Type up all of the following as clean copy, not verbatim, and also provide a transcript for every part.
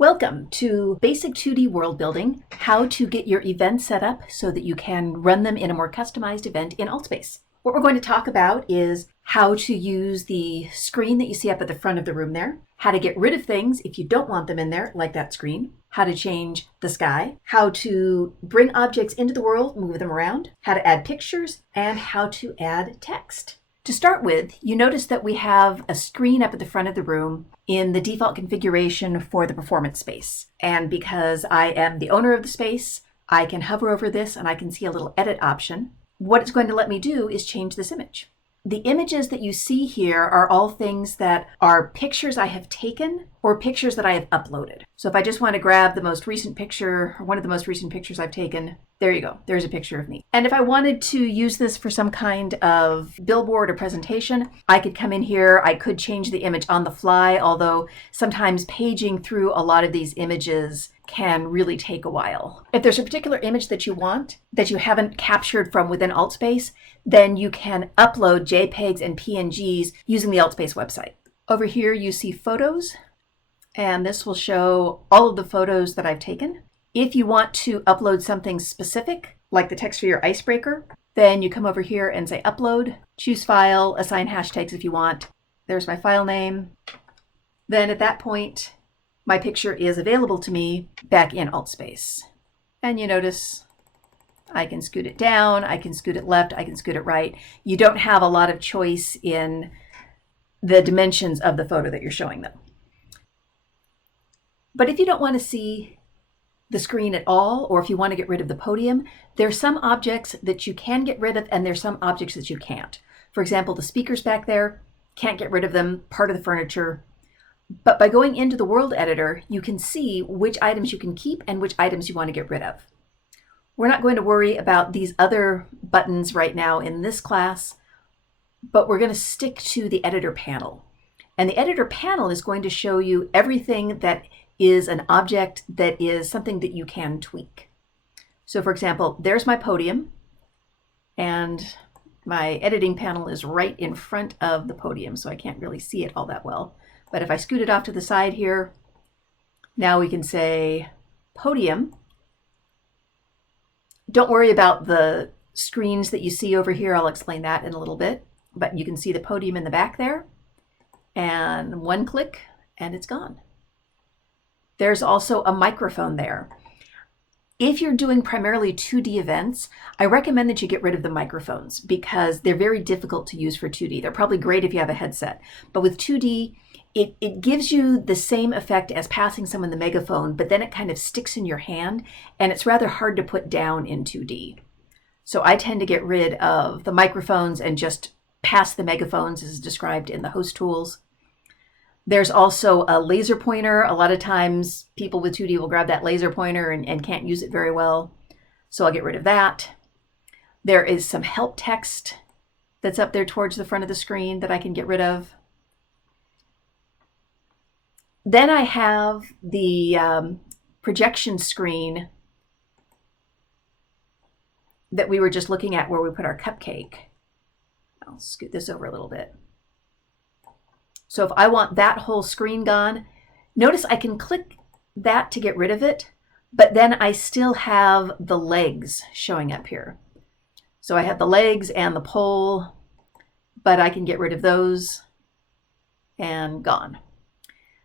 Welcome to Basic 2D World Building, how to get your events set up so that you can run them in a more customized event in AltspaceVR. What we're going to talk about is how to use the screen that you see up at the front of the room there, how to get rid of things if you don't want them in there, like that screen, how to change the sky, how to bring objects into the world, move them around, how to add pictures, and how to add text. To start with, you notice that we have a screen up at the front of the room in the default configuration for the performance space. And because I am the owner of the space, I can hover over this and I can see a little edit option. What it's going to let me do is change this image. The images that you see here are all things that are pictures I have taken or pictures that I have uploaded. So if I just want to grab the most recent picture, or one of the most recent pictures I've taken, there you go. There's a picture of me. And if I wanted to use this for some kind of billboard or presentation, I could come in here. I could change the image on the fly, although sometimes paging through a lot of these images can really take a while. If there's a particular image that you want that you haven't captured from within AltspaceVR, then you can upload JPEGs and PNGs using the AltspaceVR website. Over here you see photos, and this will show all of the photos that I've taken. If you want to upload something specific, like the text for your icebreaker, then you come over here and say upload, choose file, assign hashtags if you want. There's my file name. Then at that point, my picture is available to me back in AltspaceVR. And you notice I can scoot it down, I can scoot it left, I can scoot it right. You don't have a lot of choice in the dimensions of the photo that you're showing them. But if you don't want to see the screen at all, or if you want to get rid of the podium, there's some objects that you can get rid of and there's some objects that you can't. For example, the speakers back there, can't get rid of them, part of the furniture. But by going into the world editor, you can see which items you can keep and which items you want to get rid of. We're not going to worry about these other buttons right now in this class, but we're going to stick to the editor panel. And the editor panel is going to show you everything that is an object that is something that you can tweak. So for example, there's my podium, and my editing panel is right in front of the podium, so I can't really see it all that well. But if I scoot it off to the side here, now we can say podium. Don't worry about the screens that you see over here. I'll explain that in a little bit. But you can see the podium in the back there. And one click, and it's gone. There's also a microphone there. If you're doing primarily 2D events, I recommend that you get rid of the microphones because they're very difficult to use for 2D. They're probably great if you have a headset. But with 2D, it gives you the same effect as passing someone the megaphone, but then it kind of sticks in your hand, and it's rather hard to put down in 2D. So I tend to get rid of the microphones and just pass the megaphones as described in the host tools. There's also a laser pointer. A lot of times people with 2D will grab that laser pointer and can't use it very well. So I'll get rid of that. There is some help text that's up there towards the front of the screen that I can get rid of. Then I have the projection screen that we were just looking at where we put our cupcake. I'll scoot this over a little bit. So if I want that whole screen gone, notice I can click that to get rid of it, but then I still have the legs showing up here. So I have the legs and the pole, but I can get rid of those and gone.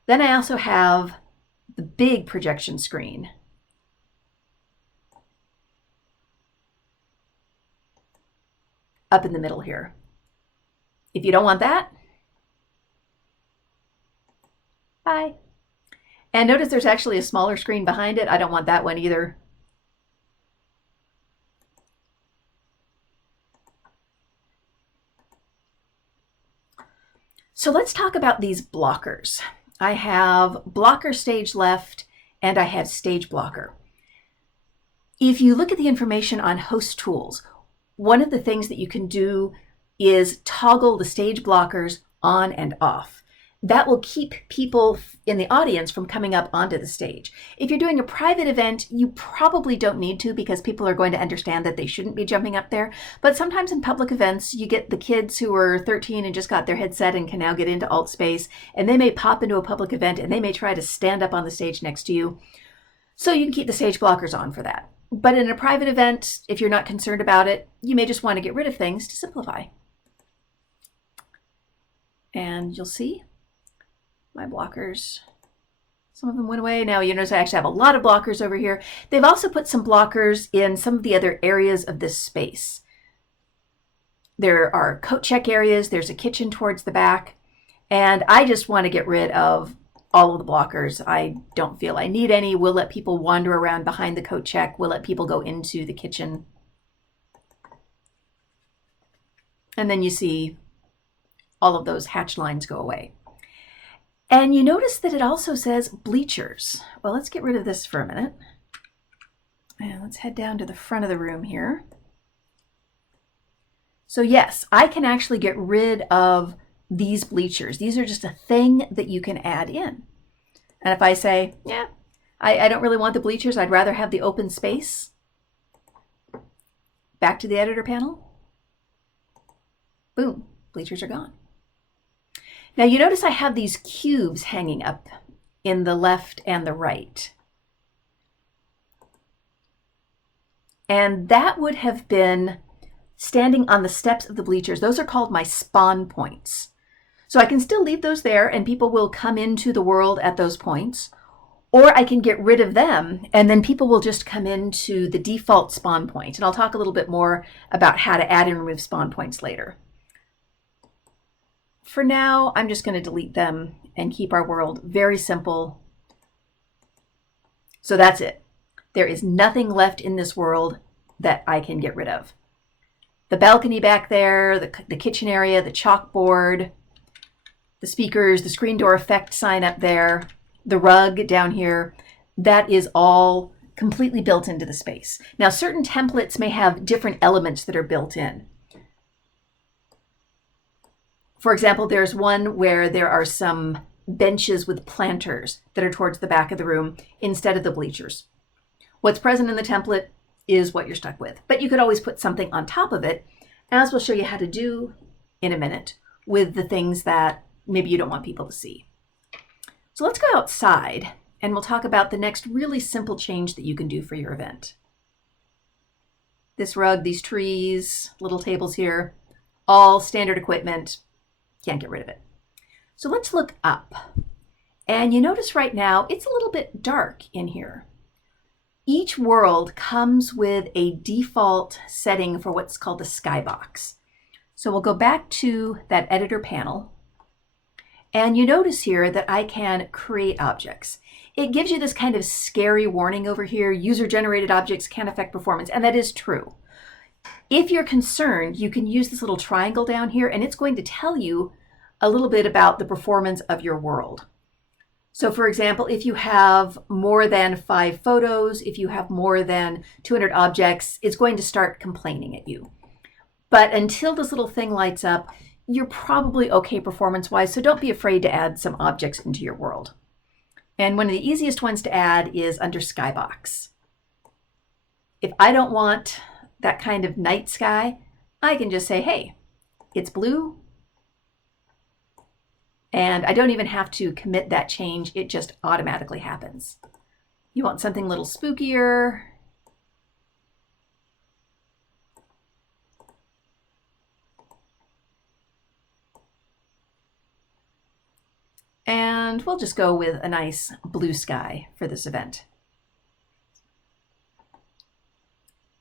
Then I also have the big projection screen. Up in the middle here. If you don't want that, bye. And notice there's actually a smaller screen behind it. I don't want that one either. So let's talk about these blockers. I have blocker stage left and I have stage blocker. If you look at the information on host tools, one of the things that you can do is toggle the stage blockers on and off. that will keep people in the audience from coming up onto the stage. If you're doing a private event, you probably don't need to because people are going to understand that they shouldn't be jumping up there. But sometimes in public events, you get the kids who are 13 and just got their headset and can now get into AltspaceVR, and they may pop into a public event and they may try to stand up on the stage next to you. So you can keep the stage blockers on for that. But in a private event, if you're not concerned about it, you may just want to get rid of things to simplify. And you'll see my blockers, some of them went away. Now you notice I actually have a lot of blockers over here. They've also put some blockers in some of the other areas of this space. There are coat check areas, there's a kitchen towards the back, and I just want to get rid of all of the blockers. I don't feel I need any. We'll let people wander around behind the coat check. We'll let people go into the kitchen. And then you see all of those hatch lines go away. And you notice that it also says bleachers. Well, let's get rid of this for a minute. And let's head down to the front of the room here. So yes, I can actually get rid of these bleachers. These are just a thing that you can add in. And if I say, yeah, I don't really want the bleachers, I'd rather have the open space. Back to the editor panel. Boom, bleachers are gone. Now you notice I have these cubes hanging up in the left and the right. And that would have been standing on the steps of the bleachers. Those are called my spawn points. So I can still leave those there and people will come into the world at those points, or I can get rid of them and then people will just come into the default spawn point. And I'll talk a little bit more about how to add and remove spawn points later. For now, I'm just going to delete them and keep our world very simple. So that's it. There is nothing left in this world that I can get rid of. The balcony back there, the kitchen area, the chalkboard, the speakers, the screen door effect sign up there, the rug down here, that is all completely built into the space. Now, certain templates may have different elements that are built in. For example, there's one where there are some benches with planters that are towards the back of the room instead of the bleachers. What's present in the template is what you're stuck with, but you could always put something on top of it, as we'll show you how to do in a minute with the things that maybe you don't want people to see. So let's go outside and we'll talk about the next really simple change that you can do for your event. This rug, these trees, little tables here, all standard equipment. Can't get rid of it. So let's look up. And you notice right now, it's a little bit dark in here. Each world comes with a default setting for what's called the skybox. So we'll go back to that editor panel. And you notice here that I can create objects. It gives you this kind of scary warning over here, user-generated objects can affect performance, and that is true. If you're concerned, you can use this little triangle down here and it's going to tell you a little bit about the performance of your world. So for example, if you have more than 5 photos, if you have more than 200 objects, it's going to start complaining at you. But until this little thing lights up, you're probably okay performance-wise, so don't be afraid to add some objects into your world. And one of the easiest ones to add is under Skybox. If I don't want that kind of night sky, I can just say, hey, it's blue. And I don't even have to commit that change. It just automatically happens. You want something a little spookier. And we'll just go with a nice blue sky for this event.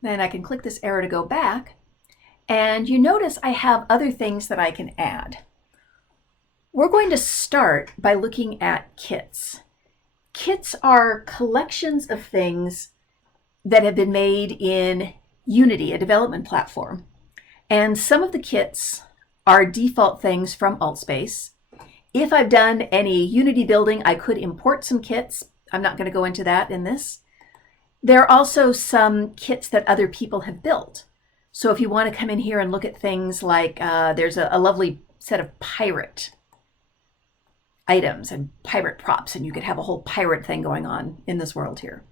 Then I can click this arrow to go back, and you notice I have other things that I can add. We're going to start by looking at kits. Kits are collections of things that have been made in Unity, a development platform. And some of the kits are default things from AltspaceVR. If I've done any Unity building, I could import some kits. I'm not going to go into that in this. There are also some kits that other people have built. So if you want to come in here and look at things like, there's a lovely set of pirate items and pirate props, and you could have a whole pirate thing going on in this world here.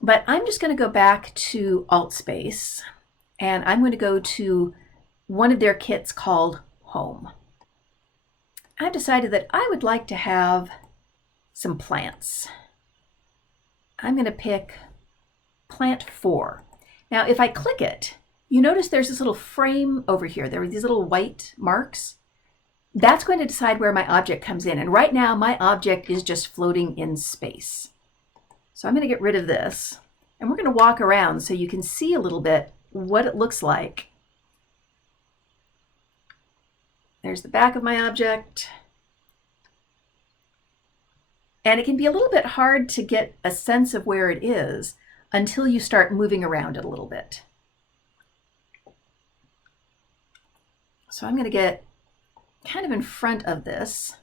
But I'm just going to go back to AltspaceVR, and I'm going to go to one of their kits called Home. I've decided that I would like to have some plants. I'm going to pick plant 4. Now, if I click it, you notice there's this little frame over here. There are these little white marks. That's going to decide where my object comes in. And right now, my object is just floating in space. So I'm going to get rid of this. And we're going to walk around so you can see a little bit what it looks like. There's the back of my object. And it can be a little bit hard to get a sense of where it is until you start moving around it a little bit. So I'm going to get kind of in front of this.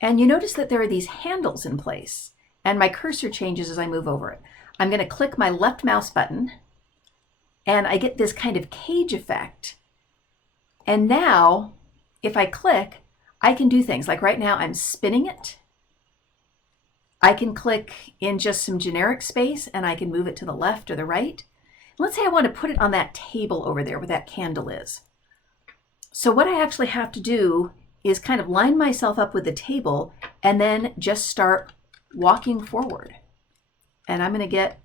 And you notice that there are these handles in place. And my cursor changes as I move over it. I'm going to click my left mouse button. And I get this kind of cage effect. And now, if I click, I can do things. Like right now, I'm spinning it. I can click in just some generic space and I can move it to the left or the right. Let's say I want to put it on that table over there where that candle is. So what I actually have to do is kind of line myself up with the table and then just start walking forward. And I'm going to get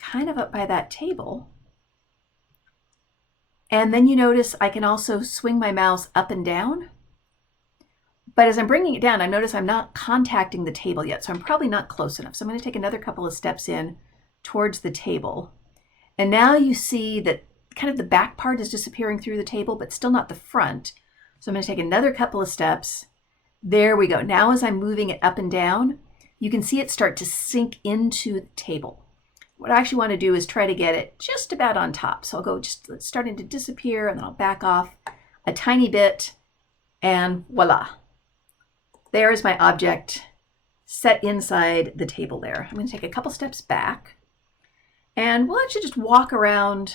kind of up by that table. And then you notice I can also swing my mouse up and down. But as I'm bringing it down, I notice I'm not contacting the table yet, so I'm probably not close enough. So I'm going to take another couple of steps in towards the table. And now you see that kind of the back part is disappearing through the table, but still not the front. So I'm going to take another couple of steps. There we go. Now as I'm moving it up and down, you can see it start to sink into the table. What I actually want to do is try to get it just about on top. So I'll go just it's starting to disappear, and then I'll back off a tiny bit, and voila. There is my object set inside the table there. I'm going to take a couple steps back, and we'll actually just walk around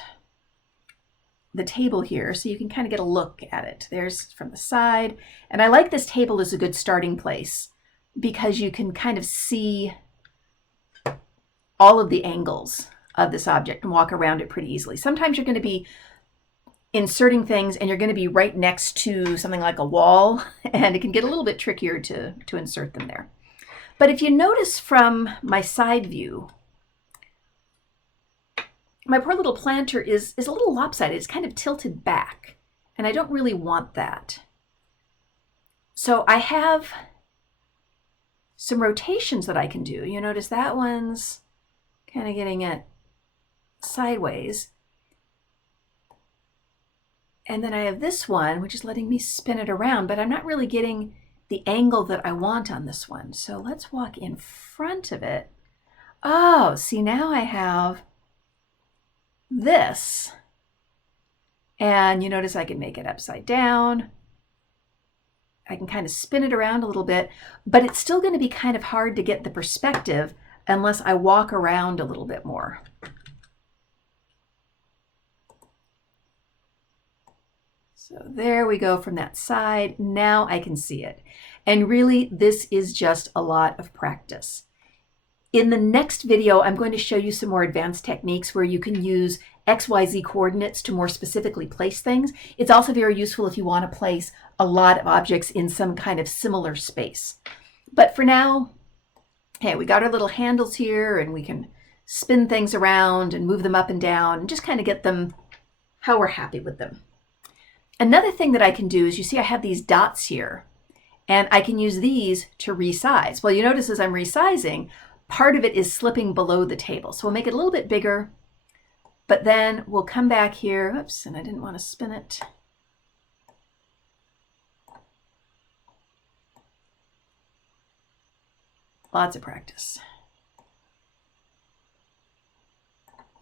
the table here so you can kind of get a look at it. There's from the side, and I like this table as a good starting place because you can kind of see all of the angles of this object and walk around it pretty easily. Sometimes you're going to be inserting things and you're going to be right next to something like a wall, and it can get a little bit trickier to insert them there. But if you notice from my side view, my poor little planter is a little lopsided. It's kind of tilted back, and I don't really want that. So I have some rotations that I can do. You notice that one's kind of getting it sideways. And then I have this one, which is letting me spin it around, but I'm not really getting the angle that I want on this one. So let's walk in front of it. Oh, see, now I have this. And you notice I can make it upside down. I can kind of spin it around a little bit, but it's still going to be kind of hard to get the perspective unless I walk around a little bit more. So there we go from that side. Now I can see it. And really, this is just a lot of practice. In the next video, I'm going to show you some more advanced techniques where you can use XYZ coordinates to more specifically place things. It's also very useful if you want to place a lot of objects in some kind of similar space. But for now, hey, we got our little handles here, and we can spin things around and move them up and down and just kind of get them how we're happy with them. Another thing that I can do is, you see I have these dots here, and I can use these to resize. Well, you notice as I'm resizing, part of it is slipping below the table. So we'll make it a little bit bigger, but then we'll come back here. Oops, and I didn't want to spin it. Lots of practice.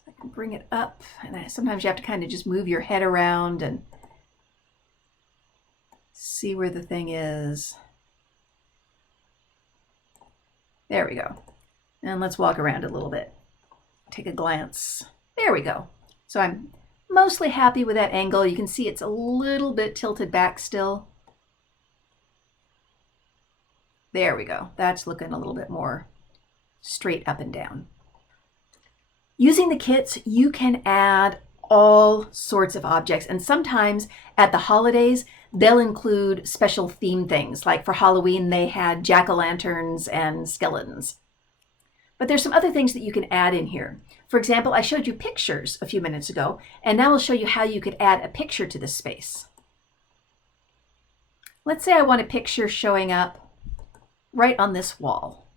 I can bring it up, and sometimes you have to kind of just move your head around and see where the thing is. There we go. And let's walk around a little bit. Take a glance. There we go. So I'm mostly happy with that angle. You can see it's a little bit tilted back still. There we go. That's looking a little bit more straight up and down. Using the kits, you can add all sorts of objects, and sometimes at the holidays, they'll include special theme things. Like for Halloween, they had jack-o'-lanterns and skeletons. But there's some other things that you can add in here. For example, I showed you pictures a few minutes ago, and now I'll show you how you could add a picture to this space. Let's say I want a picture showing up right on this wall.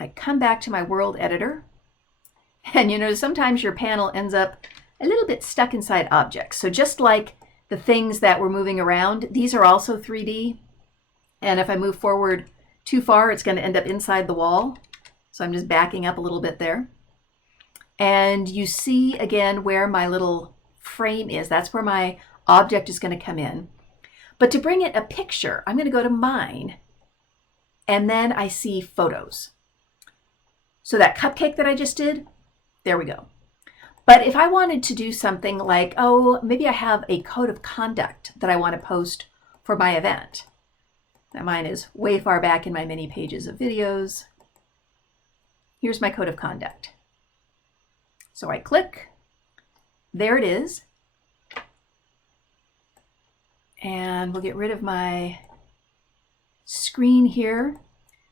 I come back to my world editor, and you know, sometimes your panel ends up a little bit stuck inside objects. So just like the things that were moving around, these are also 3D. And if I move forward too far, it's going to end up inside the wall. So I'm just backing up a little bit there. And you see again where my little frame is. That's where my object is going to come in. But to bring it a picture, I'm going to go to Mine, and then I see Photos. So that cupcake that I just did, there we go. But if I wanted to do something like, oh, maybe I have a code of conduct that I want to post for my event. Now mine is way far back in my many pages of videos. Here's my code of conduct. So I click, there it is. And we'll get rid of my screen here,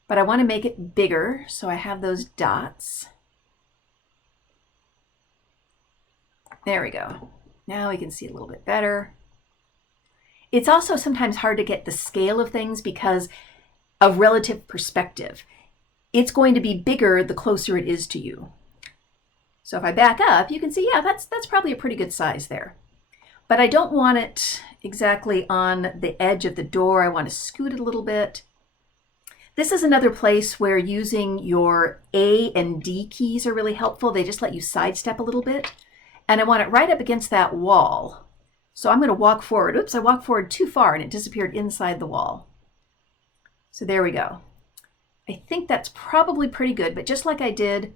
but I want to make it bigger, so I have those dots. There we go. Now we can see a little bit better. It's also sometimes hard to get the scale of things because of relative perspective. It's going to be bigger the closer it is to you. So if I back up, you can see, yeah, that's probably a pretty good size there. But I don't want it exactly on the edge of the door. I want to scoot it a little bit. This is another place where using your A and D keys are really helpful. They just let you sidestep a little bit. And I want it right up against that wall. So I'm going to walk forward. Oops, I walked forward too far and it disappeared inside the wall. So there we go. I think that's probably pretty good, but just like I did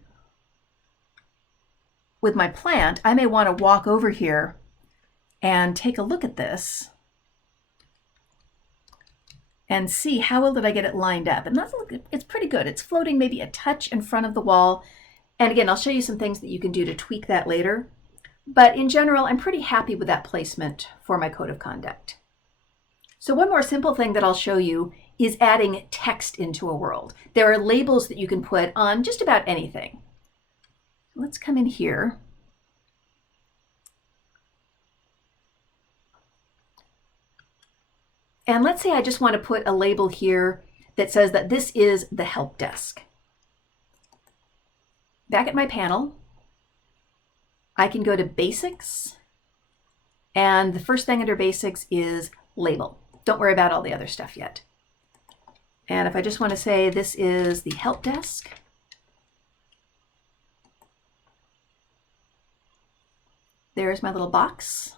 with my plant, I may want to walk over here and take a look at this and see how well did I get it lined up. And it's pretty good. It's floating maybe a touch in front of the wall. And again, I'll show you some things that you can do to tweak that later. But in general, I'm pretty happy with that placement for my code of conduct. So one more simple thing that I'll show you is adding text into a world. There are labels that you can put on just about anything. Let's come in here. And let's say I just want to put a label here that says that this is the help desk. Back at my panel, I can go to Basics, and the first thing under Basics is Label. Don't worry about all the other stuff yet. And if I just want to say this is the help desk, there's my little box.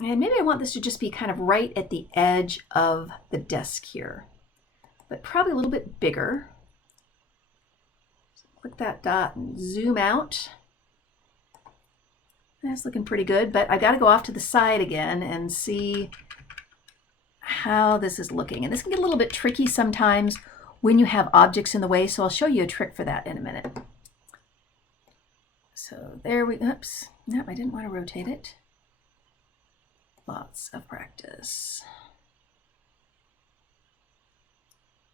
And maybe I want this to just be kind of right at the edge of the desk here, but probably a little bit bigger. So click that dot and zoom out. That's looking pretty good, but I got to go off to the side again and see how this is looking. And this can get a little bit tricky sometimes when you have objects in the way, so I'll show you a trick for that in a minute. So there we, oops, no, I didn't want to rotate it. Lots of practice.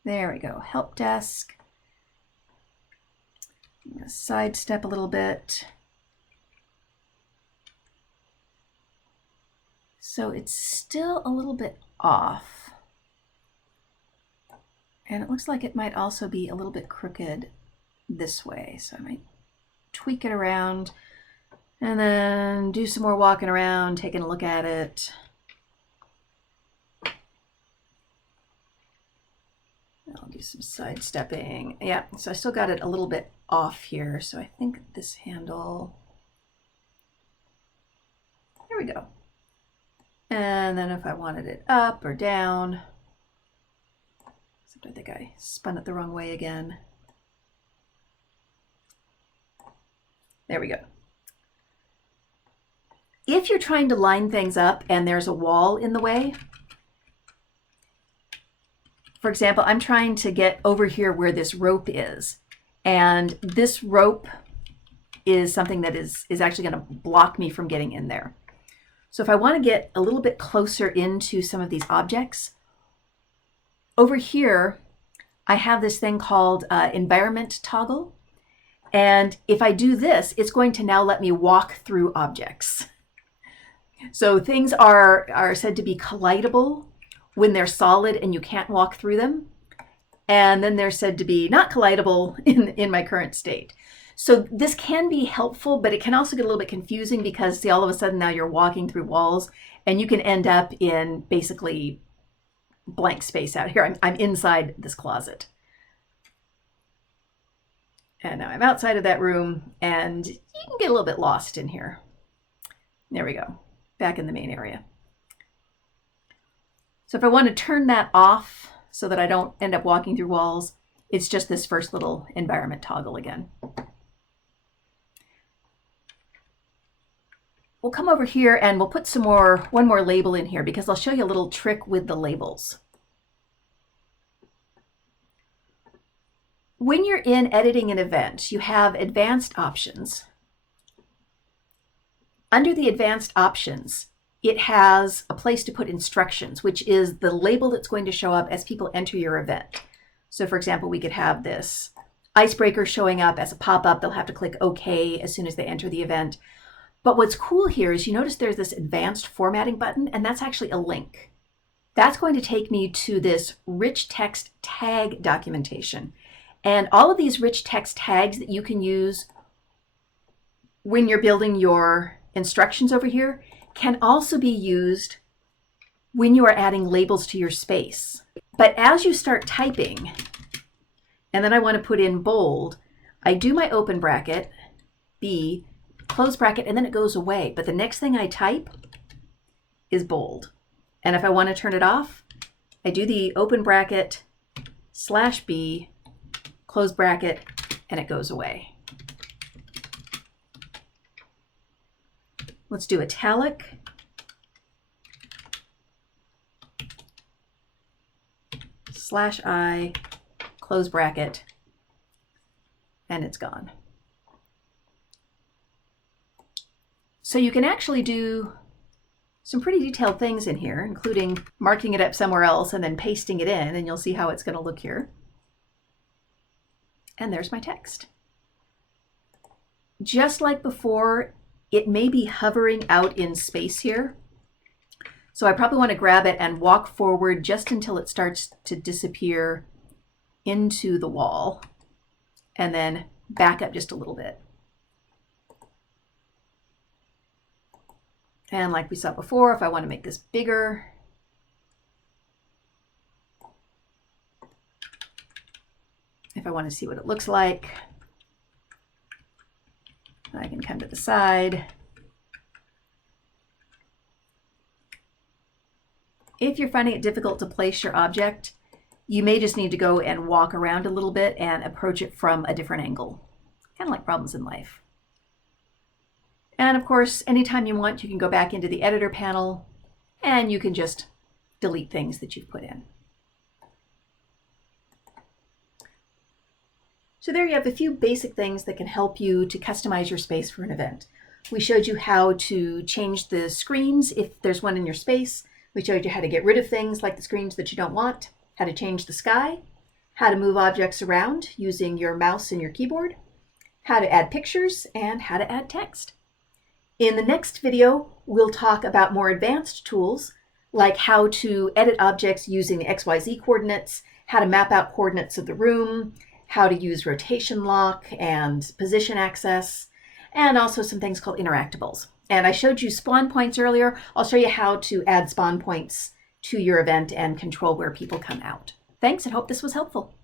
There we go, help desk. I'm going to sidestep a little bit. So it's still a little bit off. And it looks like it might also be a little bit crooked this way. So I might tweak it around and then do some more walking around, taking a look at it. I'll do some sidestepping. Yeah, so I still got it a little bit off here. So I think this handle, there we go. And then if I wanted it up or down, except I think I spun it the wrong way again. There we go. If you're trying to line things up and there's a wall in the way, for example, I'm trying to get over here where this rope is, and this rope is something that is actually going to block me from getting in there. So if I want to get a little bit closer into some of these objects, over here, I have this thing called environment toggle. And if I do this, it's going to now let me walk through objects. So things are said to be collidable when they're solid and you can't walk through them. And then they're said to be not collidable in my current state. So this can be helpful, but it can also get a little bit confusing because, see, all of a sudden now you're walking through walls and you can end up in basically blank space out here. I'm inside this closet. And now I'm outside of that room and you can get a little bit lost in here. There we go, back in the main area. So if I want to turn that off so that I don't end up walking through walls, it's just this first little environment toggle again. We'll come over here and we'll put one more label in here because I'll show you a little trick with the labels. When you're in editing an event, you have advanced options. Under the advanced options, it has a place to put instructions, which is the label that's going to show up as people enter your event. So for example, we could have this icebreaker showing up as a pop-up. They'll have to click OK as soon as they enter the event. But what's cool here is you notice there's this advanced formatting button, and that's actually a link. That's going to take me to this rich text tag documentation. And all of these rich text tags that you can use when you're building your instructions over here can also be used when you are adding labels to your space. But as you start typing, and then I want to put in bold, I do my open bracket, B, close bracket, and then it goes away. But the next thing I type is bold. And if I want to turn it off, I do the open bracket /B, close bracket, and it goes away. Let's do italic. /I, close bracket, and it's gone. So you can actually do some pretty detailed things in here, including marking it up somewhere else and then pasting it in, and you'll see how it's going to look here. And there's my text. Just like before, it may be hovering out in space here. So I probably want to grab it and walk forward just until it starts to disappear into the wall, and then back up just a little bit. And like we saw before, if I want to make this bigger, if I want to see what it looks like, I can come to the side. If you're finding it difficult to place your object, you may just need to go and walk around a little bit and approach it from a different angle, kind of like problems in life. And of course, anytime you want, you can go back into the editor panel and you can just delete things that you've put in. So there you have a few basic things that can help you to customize your space for an event. We showed you how to change the screens if there's one in your space. We showed you how to get rid of things like the screens that you don't want, how to change the sky, how to move objects around using your mouse and your keyboard, how to add pictures, and how to add text. In the next video, we'll talk about more advanced tools like how to edit objects using the XYZ coordinates, how to map out coordinates of the room, how to use rotation lock and position access, and also some things called interactables. And I showed you spawn points earlier. I'll show you how to add spawn points to your event and control where people come out. Thanks, and hope this was helpful.